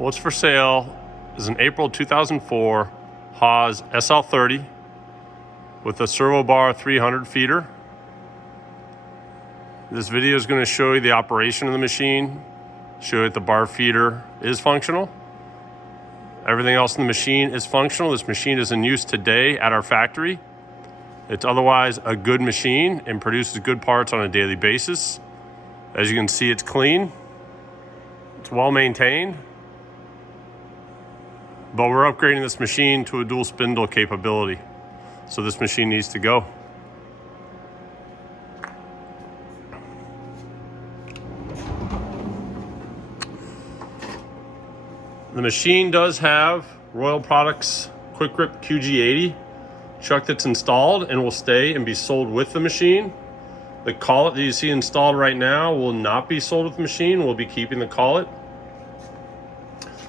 What's for sale is an April 2004 HAAS SL-30 with a servo bar 300 feeder. This video is going to show you the operation of the machine, show you that the bar feeder is functional. Everything else in the machine is functional. This machine is in use today at our factory. It's otherwise a good machine and produces good parts on a daily basis. As you can see, it's clean. It's well maintained. But we're upgrading this machine to a dual spindle capability. So this machine needs to go. The machine does have Royal Products Quick Grip QG80 chuck that's installed and will stay and be sold with the machine. The collet that you see installed right now will not be sold with the machine. We'll be keeping the collet.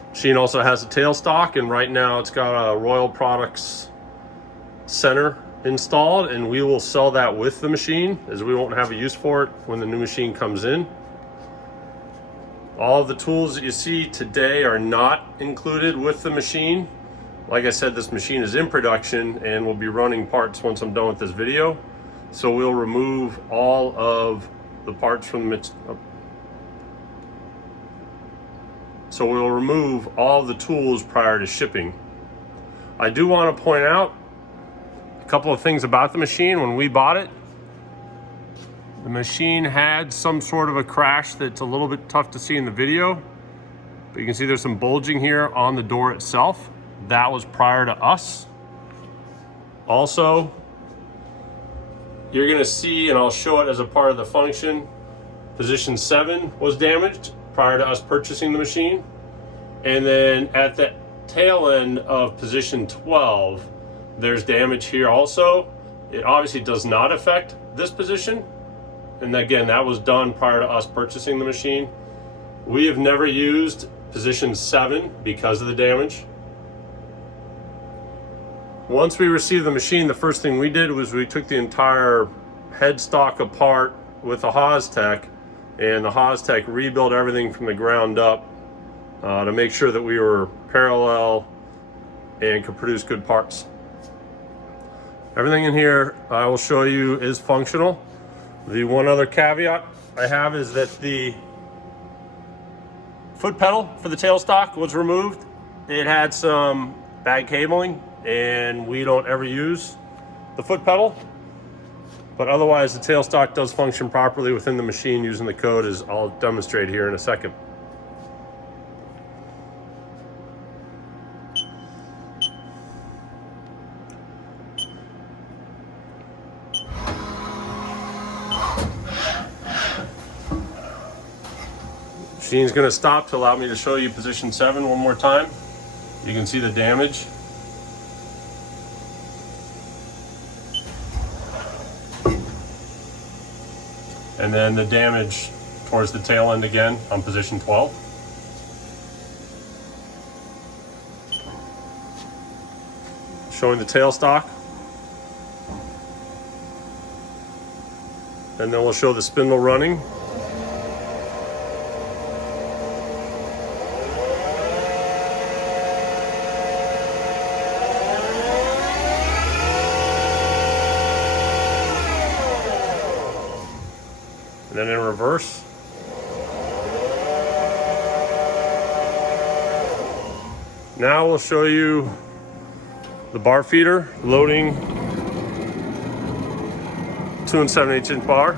Machine also has a tailstock, and right now it's got a Royal Products center installed, and we will sell that with the machine as we won't have a use for it when the new machine comes in. All of the tools that you see today are not included with the machine. Like I said, this machine is in production and will be running parts once I'm done with this video. So we'll remove all of the parts from the So we'll remove all the tools prior to shipping. I do want to point out a couple of things about the machine. When we bought it, the machine had some sort of a crash that's a little bit tough to see in the video, but you can see there's some bulging here on the door itself. That was prior to us. Also, you're gonna see, and I'll show it as a part of the function, position 7 was damaged prior to us purchasing the machine. And then at the tail end of position 12, there's damage here also. It obviously does not affect this position. And again, that was done prior to us purchasing the machine. We have never used position 7 because of the damage. Once we received the machine, the first thing we did was we took the entire headstock apart with a HAAS tech, and the HAAS tech rebuilt everything from the ground up to make sure that we were parallel and could produce good parts. Everything in here I will show you is functional. The one other caveat I have is that the foot pedal for the tailstock was removed. It had some bad cabling, and we don't ever use the foot pedal. But otherwise, the tailstock does function properly within the machine using the code, as I'll demonstrate here in a second. Machine's going to stop to allow me to show you position 7 one more time. You can see the damage. And then the damage towards the tail end again on position 12. Showing the tailstock. And then we'll show the spindle running. And then in reverse. Now we'll show you the bar feeder loading 2 7/8 inch bar.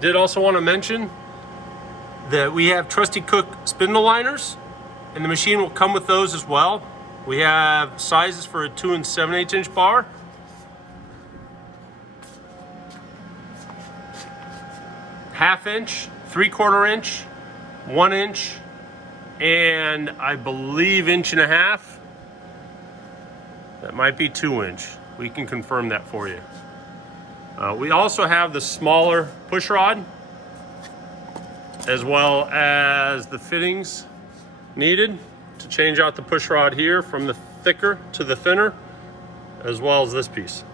Did also want to mention that we have Trusty Cook spindle liners, and the machine will come with those as well. We have sizes for a 2 7/8 inch bar, half inch, 3/4 inch, 1 inch, and I believe 1.5 inches. That might be 2 inch. We can confirm that for you. We also have the smaller push rod, as well as the fittings needed to change out the push rod here from the thicker to the thinner, as well as this piece.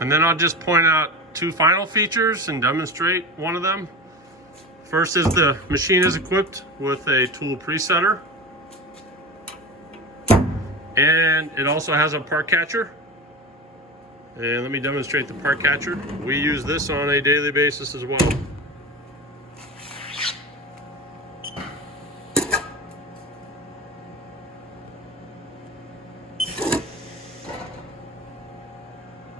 And then I'll just point out 2 final features and demonstrate one of them. First is the machine is equipped with a tool presetter. And it also has a part catcher. And let me demonstrate the part catcher. We use this on a daily basis as well.